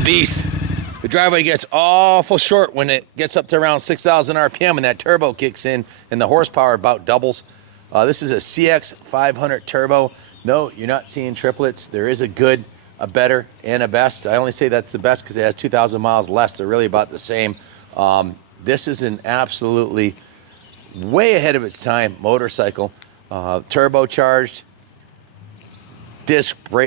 a beast. The driveway gets awful short when it gets up to around 6,000 RPM and that turbo kicks in and the horsepower about doubles. This is a CX500 turbo. No, you're not seeing triplets. There is a good, a better, and a best. I only say that's the best because it has 2,000 miles less. They're really about the same. This is an absolutely way ahead of its time motorcycle. Turbocharged,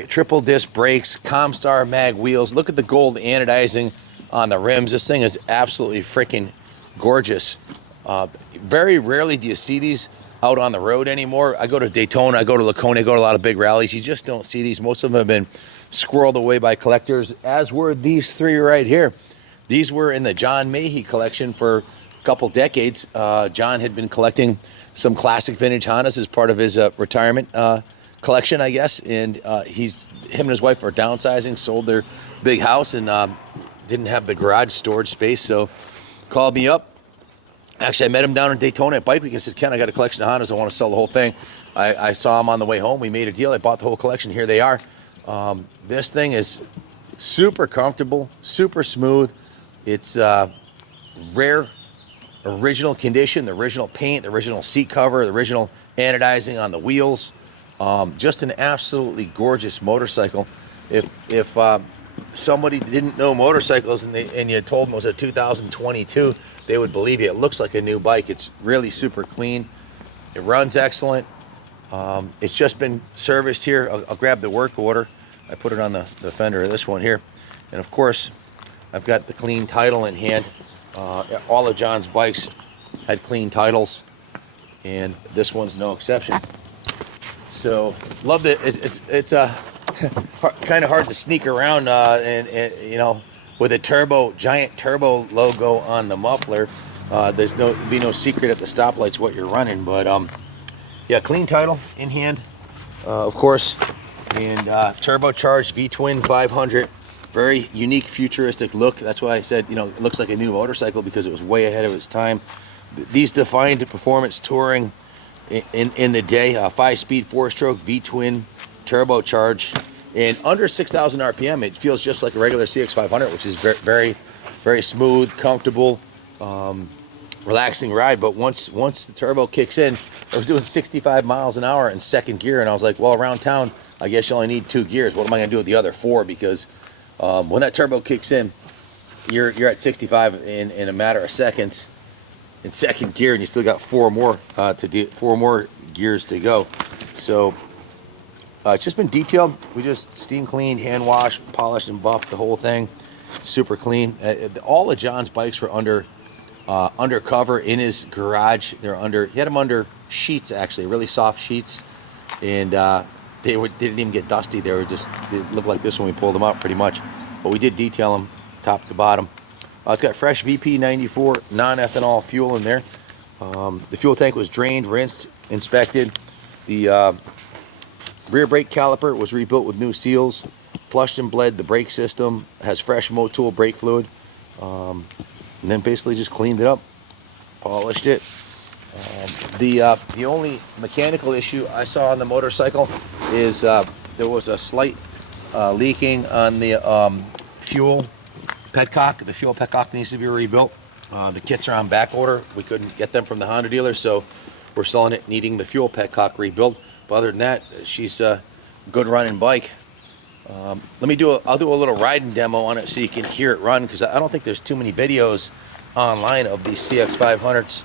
triple disc brakes, Comstar mag wheels. Look at the gold anodizing on the rims. This thing is absolutely freaking gorgeous. Very rarely do you see these out on the road anymore. I go to Daytona, I go to Laconia, I go to a lot of big rallies. You just don't see these. Most of them have been squirreled away by collectors, as were these three right here. These were in the John Mahey collection for a couple decades. John had been collecting some classic vintage Hondas as part of his retirement collection, I guess. And him and his wife are downsizing, sold their big house, and didn't have the garage storage space, so called me up. Actually, I met him down in Daytona at Bike Week and says, Ken, I got a collection of Hondas. I want to sell the whole thing. I saw him on the way home. We made a deal. I bought the whole collection. Here they are. This thing is super comfortable, super smooth. It's rare, original condition, the original paint, the original seat cover, the original anodizing on the wheels. Just an absolutely gorgeous motorcycle. If somebody didn't know motorcycles and you told them it was a 2022, they would believe you. It looks like a new bike. It's really super clean. It runs excellent. It's just been serviced here. I'll grab the work order. I put it on the fender of this one here. And of course, I've got the clean title in hand. All of John's bikes had clean titles, and this one's no exception. So love it. It's kind of hard to sneak around and you know, with a giant turbo logo on the muffler. There's no secret at the stoplights what you're running, but yeah, clean title in hand, of course, and turbocharged V-twin 500. Very unique, futuristic look. That's why I said, you know, it looks like a new motorcycle, because it was way ahead of its time. These defined performance touring in the day. 5-speed 4-stroke V-twin turbocharged, and under 6,000 RPM, it feels just like a regular CX500, which is very, very smooth, comfortable, relaxing ride. But once the turbo kicks in, I was doing 65 miles an hour in second gear, and I was like, well, around town, I guess you only need 2 gears. What am I going to do with the other 4? Because when that turbo kicks in, you're at 65 in a matter of seconds in second gear, and you still got 4 more gears to go. So it's just been detailed. We just steam cleaned, hand washed, polished, and buffed the whole thing. Super clean. All of John's bikes were undercover in his garage. He had them under sheets, actually, really soft sheets, and they didn't even get dusty. They looked like this when we pulled them out, pretty much. But we did detail them top to bottom. It's got fresh VP94 non-ethanol fuel in there. The fuel tank was drained, rinsed, inspected. The rear brake caliper was rebuilt with new seals, flushed and bled the brake system, has fresh Motul brake fluid, and then basically just cleaned it up, polished it. The only mechanical issue I saw on the motorcycle is there was a slight leaking on the fuel petcock. The fuel petcock needs to be rebuilt. The kits are on back order. We couldn't get them from the Honda dealer, so we're selling it needing the fuel petcock rebuilt. But other than that, she's a good running bike. I'll do a little riding demo on it so you can hear it run, because I don't think there's too many videos online of these CX500s.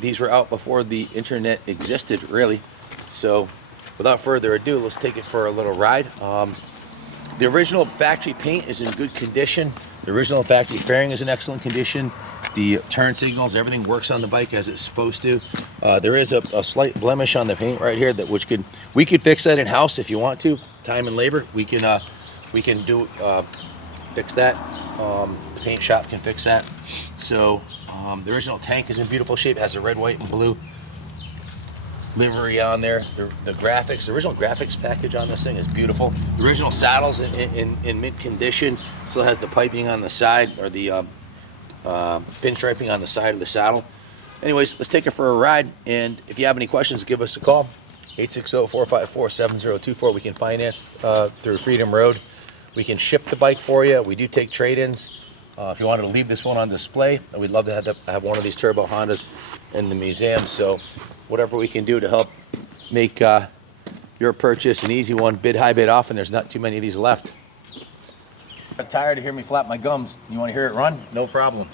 These were out before the internet existed, really. So without further ado, let's take it for a little ride. The original factory paint is in good condition. The original factory fairing is in excellent condition. The turn signals, everything works on the bike as it's supposed to. There is a slight blemish on the paint right here we could fix that in house if you want to. Time and labor, we can fix that. The paint shop can fix that. So the original tank is in beautiful shape. It has a red, white, and blue livery on there. The graphics, the original graphics package on this thing is beautiful. The original saddle's in mint condition. Still has the piping on the side, or the pinstriping on the side of the saddle. Anyways, let's take it for a ride, and if you have any questions, give us a call. 860-454-7024. We can finance through Freedom Road. We can ship the bike for you. We do take trade-ins. If you wanted to leave this one on display, we'd love to have one of these turbo Hondas in the museum. So whatever we can do to help make your purchase an easy one, bid high, bid often. There's not too many of these left. I'm tired of hearing me flap my gums. You want to hear it run? No problem.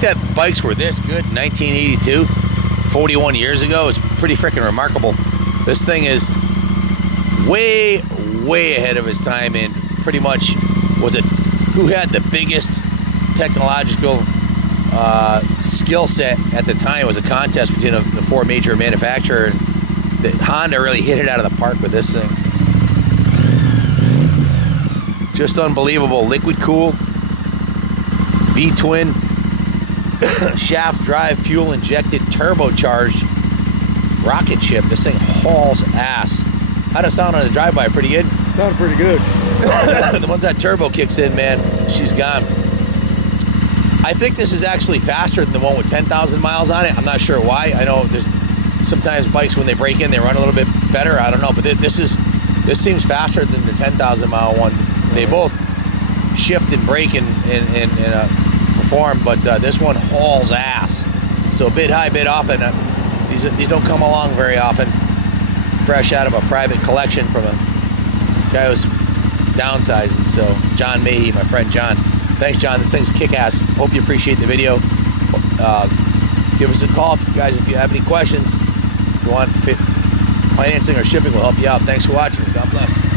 That bikes were this good in 1982, 41 years ago, is pretty freaking remarkable. This thing is way ahead of its time, and pretty much was it who had the biggest technological skill set at the time. It was a contest between the four major manufacturers, and the Honda really hit it out of the park with this thing. Just unbelievable. Liquid cool, V-twin, shaft drive, fuel injected, turbocharged rocket ship. This thing hauls ass. How'd it sound on the drive-by? Pretty good? Sounded pretty good. Once that turbo kicks in, man, she's gone. I think this is actually faster than the one with 10,000 miles on it. I'm not sure why. I know there's sometimes bikes when they break in, they run a little bit better. I don't know, but this seems faster than the 10,000 mile one. They both shift and brake and perform, but this one hauls ass. So bid high, bid often. These don't come along very often. Fresh out of a private collection from a guy who's downsizing. So John Mahey, my friend John. Thanks, John. This thing's kick-ass. Hope you appreciate the video. Give us a call, guys, if you have any questions. If you want financing or shipping, we'll help you out. Thanks for watching. God bless.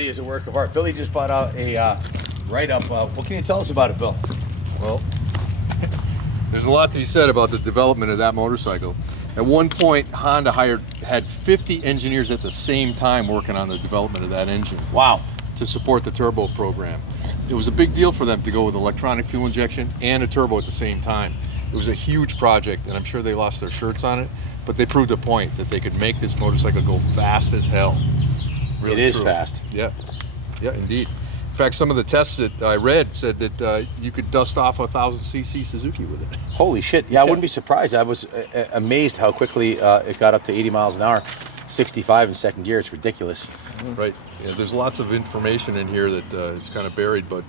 Is a work of art. Billy just bought out a write-up. What can you tell us about it, Bill? Well, there's a lot to be said about the development of that motorcycle. At one point, Honda had 50 engineers at the same time working on the development of that engine. Wow. To support the turbo program. It was a big deal for them to go with electronic fuel injection and a turbo at the same time. It was a huge project, and I'm sure they lost their shirts on it, but they proved a point that they could make this motorcycle go fast as hell. Really, it is true. fast. Yeah, yeah, indeed. In fact, some of the tests that I read said that you could dust off a 1,000cc Suzuki with it. Holy shit! Yeah, I wouldn't be surprised. I was amazed how quickly it got up to 80 miles an hour, 65 in second gear. It's ridiculous. Right. Yeah, there's lots of information in here that it's kind of buried, but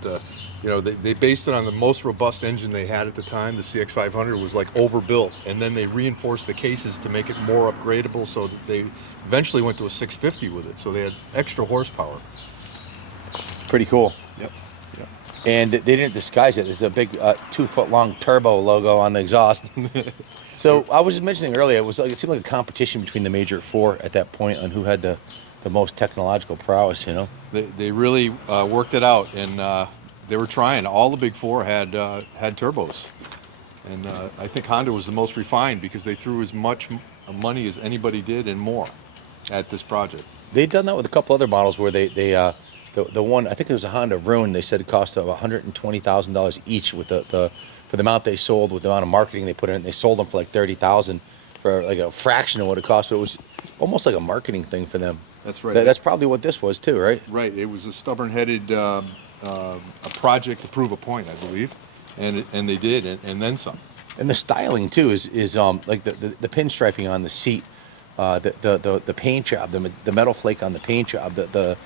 you know, they based it on the most robust engine they had at the time. The CX500 was like overbuilt, and then they reinforced the cases to make it more upgradable, so that they eventually went to a 650 with it. So they had extra horsepower. Pretty cool. Yep. Yep. And they didn't disguise it. There's a big 2-foot-long turbo logo on the exhaust. So I was just mentioning earlier, it seemed like a competition between the major four at that point on who had the most technological prowess. You know, They really worked it out, and they were trying. All the big four had turbos, and I think Honda was the most refined because they threw as much money as anybody did and more at this project. they'd done that with a couple other models where the one, I think it was a Honda Rune, they said it cost $120,000 each with for the amount they sold, with the amount of marketing they put in. They sold them for like $30,000 for like a fraction of what it cost. But it was almost like a marketing thing for them. That's right. That's probably what this was too, right? Right. It was a stubborn-headed a project to prove a point, I believe, and they did, and then some. And the styling too is like the pinstriping on the seat, the paint job, the metal flake on the paint job, the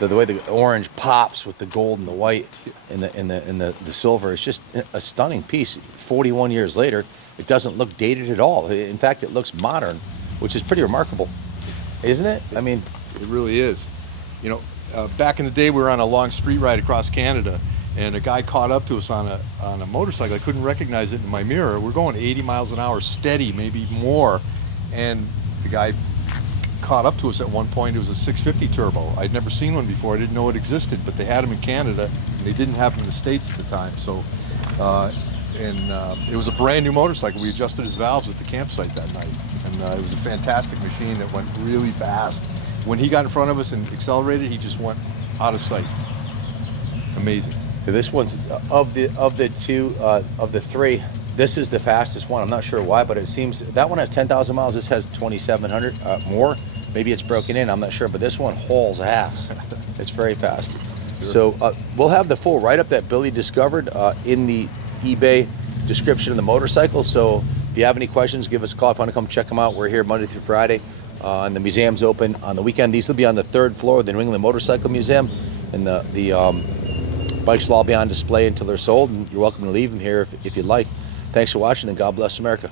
way the orange pops with the gold and the white and the silver. It's just a stunning piece. 41 years later, it doesn't look dated at all. In fact, it looks modern, which is pretty remarkable, isn't it? I mean, it really is. You know, back in the day, we were on a long street ride across Canada, and a guy caught up to us on a motorcycle. I couldn't recognize it in my mirror. We're going 80 miles an hour steady, maybe more, and the guy caught up to us at one point. It was a 650 turbo. I'd never seen one before. I didn't know it existed, but they had them in Canada, and they didn't have them in the States at the time. So, it was a brand new motorcycle. We adjusted his valves at the campsite that night, and it was a fantastic machine that went really fast. When he got in front of us and accelerated, he just went out of sight. Amazing. this one's of the three. This is the fastest one. I'm not sure why, but it seems that one has 10,000 miles. This has 2,700 more. Maybe it's broken in. I'm not sure, but this one hauls ass. It's very fast. Sure. So we'll have the full write-up that Billy discovered in the eBay description of the motorcycle. So if you have any questions, give us a call. If you want to come check them out, we're here Monday through Friday, and the museum's open on the weekend. These will be on the 3rd floor of the New England Motorcycle Museum, and the bikes will all be on display until they're sold. And you're welcome to leave them here if you'd like. Thanks for watching, and God bless America.